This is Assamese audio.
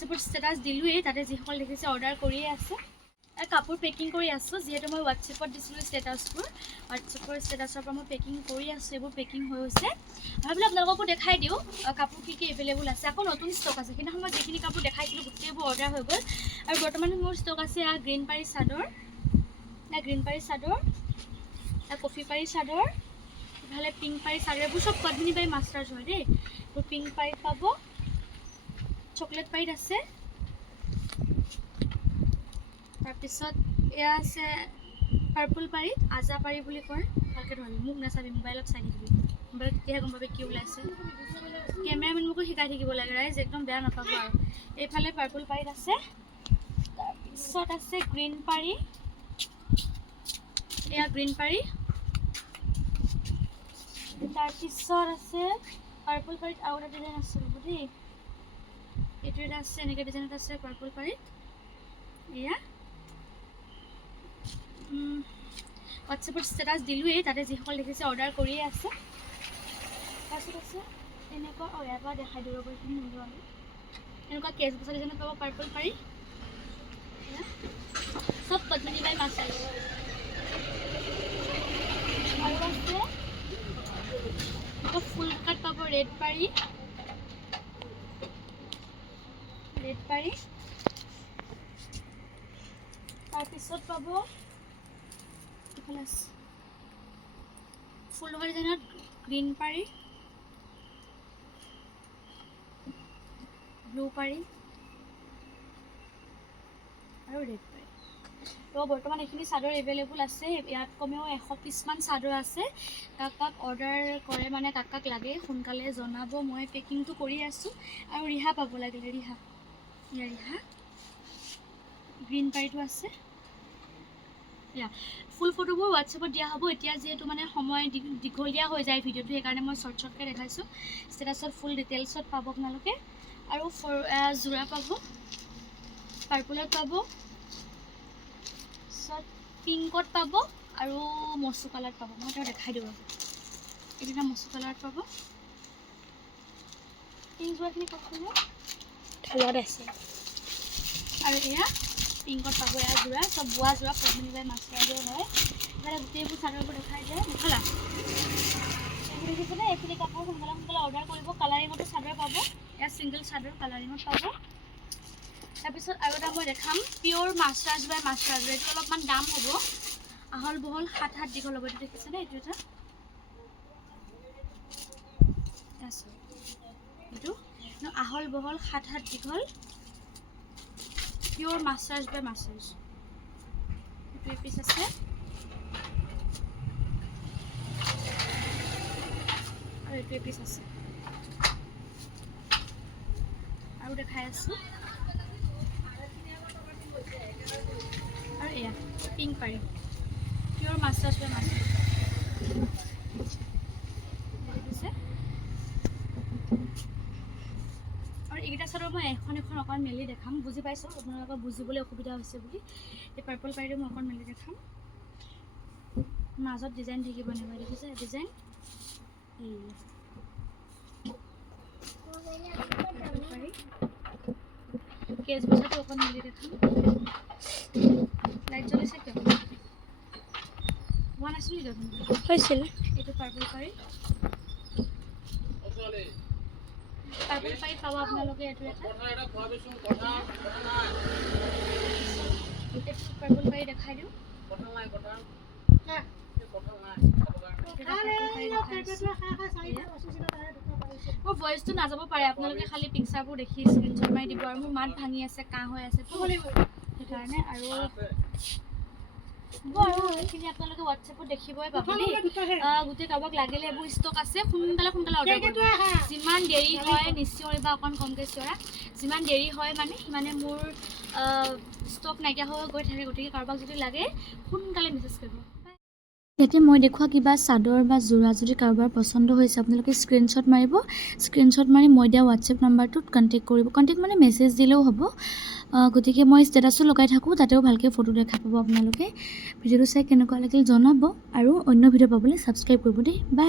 হোৱাটছএপত ষ্টেটাছ দিলোঁৱেই, তাতে যিসকল দেখিছে অৰ্ডাৰ কৰিয়ে আছে। কাপোৰ পেকিং কৰি আছোঁ, যিহেতু মই হোৱাটছএপত দিছিলোঁ ষ্টেটাছবোৰ, হোৱাটছএপৰ ষ্টেটাছৰ পৰা মই পেকিং কৰি আছোঁ। এইবোৰ পেকিং হৈ গৈছে। ভাবিলোঁ আপোনালোককো দেখাই দিওঁ কাপোৰ কি এভেইলেবল আছে। আকৌ নতুন ষ্টক আছে, সেইদিনাখন মই যিখিনি কাপোৰ দেখাইছিলোঁ গোটেইবোৰ অৰ্ডাৰ হৈ গ'ল। আৰু বৰ্তমান মোৰ ষ্টক আছে গ্ৰীণ পাৰী চাদৰ, গ্ৰীণ পাৰী চাদৰ, কফি পাৰী চাদৰ, ইফালে পিংক পাৰী চাদৰ। এইবোৰ চব পদ্মিনী বাই মাষ্টাৰ্ছ হয় দেই। এইবোৰ পিংক পাৰীত পাব, চকলেট পাৰীত আছে, তাৰপিছত এয়া আছে পাৰ্পল পাৰীত, আজা পাৰী বুলি কয়। ভালকৈ ধৰিবি, মোক নাচাবি, মোবাইলত চাই থাকিবি, মোবাইলত তেতিয়াহে গম পাবি কি ওলাইছে। কেমেৰামেন মোকো শিকাই থাকিব লাগে ৰাইজ, একদম বেয়া নাপাব আৰু। এইফালে পাৰ্পল পাৰীত আছে, তাৰপিছত আছে গ্ৰীণ পাৰী, এয়া গ্ৰীণ পাৰী, তাৰপিছত আছে পাৰ্পল পাৰীত আৰু এটা ডিজাইন আছে ৰ'ব দেই, এইটো এটা আছে, এনেকৈ ডিজাইন এটা আছে পাৰ্পল পাৰীত। এয়া হোৱাটছএপত ষ্টেটাছ দিলোঁৱেই, তাতে যিসকল দেখিছে অৰ্ডাৰ কৰিয়ে আছে। তাৰপিছত আছে এনেকুৱা, ইয়াৰ পৰা দেখাই দিব এইখিনি নোলোৱা আৰু এনেকুৱা কেছ বচা ডিজাইনত পাব পাৰ্পল পাৰী, চব পদ্মিনী বাই মাষ্টাৰ্ছ। আৰু আছে ফুল কাট পাব ৰেড পাৰী, ৰেড পাৰী, তাৰপিছত পাব ফুল লগা ডিজাইনত গ্ৰীণ পাৰী, ব্লু পাৰী আৰু ৰেড পাৰী। তো বৰ্তমান এইখিনি চাদৰ এভেইলেবল আছে। ইয়াত কমেও 100 পিছমান চাদৰ আছে। কাক অৰ্ডাৰ কৰে মানে কাক লাগে সোনকালে জনাব। মই পেকিংটো কৰি আছোঁ। আৰু ৰিহা পাব লাগিলে, ৰিহা, এয়া ৰিহা, গ্ৰীণ পাৰীটো আছে। এয়া ফুল ফটোবোৰ হোৱাটছএপত দিয়া হ'ব। এতিয়া যিহেতু মানে সময় দীঘলীয়া হৈ যায় ভিডিঅ'টো, সেইকাৰণে মই শ্বৰ্টকৈ দেখাইছোঁ। ষ্টেটাছত ফুল ডিটেইলছত পাব আপোনালোকে। আৰু যোৰা পাব, পাৰ্পলত পাব, তাৰপিছত পিংকত পাব আৰু মচু কালাৰত পাব। মই তেওঁ দেখাই দিওঁ, এইটো এটা মচু কালাৰত পাব। পিংক যোৰাখিনি কওকচোন, তলত আছে। আৰু এয়া পিংকত পাব, এয়া যোৰা চব বোৱা যোৰা, পদ্মিনী বাই মাষ্টাৰ্ছৰ হয়। এইফালে গোটেইবোৰ চাদৰবোৰ দেখাই যায়। মেখেলা এইবোৰ দেখিছেনে? এইখিনি কাপোৰ সোনকালে অৰ্ডাৰ কৰিব। কালাৰিঙতো চাদৰ পাব, এয়া ছিংগল চাদৰ কালাৰিঙত পাব। তাৰপিছত আৰু এটা মই দেখাম, পিয়'ৰ মাষ্টাৰ্ছ বাই মাষ্টাৰ্ছ। এইটো অলপমান দাম হ'ব, আহল বহল 7 হাত দীঘল হ'ব। এইটো দেখিছেনে? এইটো এটা এইটো আহল বহল 7 হাত দীঘল, পিয়'ৰ মাষ্টাৰ্ছ বাই মাষ্টাৰ্ছ। এইটো এপিচ আছে। আৰু এইটো এপিচ আছে। আৰু দেখাই আছোঁ। আৰু এয়া পিংক পাৰী, পিয়'ৰ মাষ্টাৰ্ছ বাই মাষ্টাৰ্ছ। দেখিছে? আৰু এইকেইটা চাদৰ মই এখন অকণ মেলি দেখাম। বুজি পাইছোঁ আপোনালোকৰ বুজিবলৈ অসুবিধা হৈছে বুলি। এই পাৰ্পল পাৰীটো মই অকণ মেলি দেখাম। মাজত ডিজাইন থাকিব এনেকুৱা, দেখিছে ডিজাইন? কেছ বচাটো অকণ মেলি দেখাম। লাইট জ্বলিছে কিয়? হোৱা নাছিল নেকি আপুনি? হৈছিল। এইটো পাৰ্পল পাৰী, পাৰ্পল পাৰীত পাব আপোনালোকে। এইটো এটা পাৰ্পল পাৰী দেখাই দিওঁ। মোৰ ভইচটো নাযাব পাৰে, আপোনালোকে খালি পিকচাৰবোৰ দেখি স্ক্ৰীনশ্বট মাৰি দিব। আৰু মোৰ মাত ভাঙি আছে, কাহ হৈ আছে, সেইকাৰণে। আৰু এইখিনি আপোনালোকে হোৱাটছএপত দেখিবই পাব দেই। গোটেই কাৰোবাক লাগিলে এইবোৰ ষ্টক আছে, সোনকালে অৰ্ডাৰ কৰিব। যিমান দেৰি হয় নিশ্চয়বা অকণ কমকৈ চিঞৰা, যিমান দেৰি হয় মানে সিমানে মোৰ ষ্টক নাইকিয়া হৈ গৈ থাকে। গতিকে কাৰোবাক যদি লাগে সোনকালে মেছেজ কৰিব। ইয়াতে মই দেখুওৱা কিবা চাদৰ বা যোৰা যদি কাৰোবাৰ পচন্দ হৈছে, আপোনালোকে স্ক্ৰীনশ্বট মাৰিব। স্ক্ৰীনশ্বট মাৰি মই দিয়া হোৱাটছএপ নাম্বাৰটোত কণ্টেক্ট কৰিব। কণ্টেক্ট মানে মেছেজ দিলেও হ'ব। গতিকে মই ষ্টেটাছো লগাই থাকোঁ, তাতেও ভালকৈ ফটো দেখা পাব আপোনালোকে। ভিডিঅ'টো চাই কেনেকুৱা লাগিল জনাব। আৰু অন্য ভিডিঅ' পাবলৈ ছাবস্ক্ৰাইব কৰিব দেই। বাই।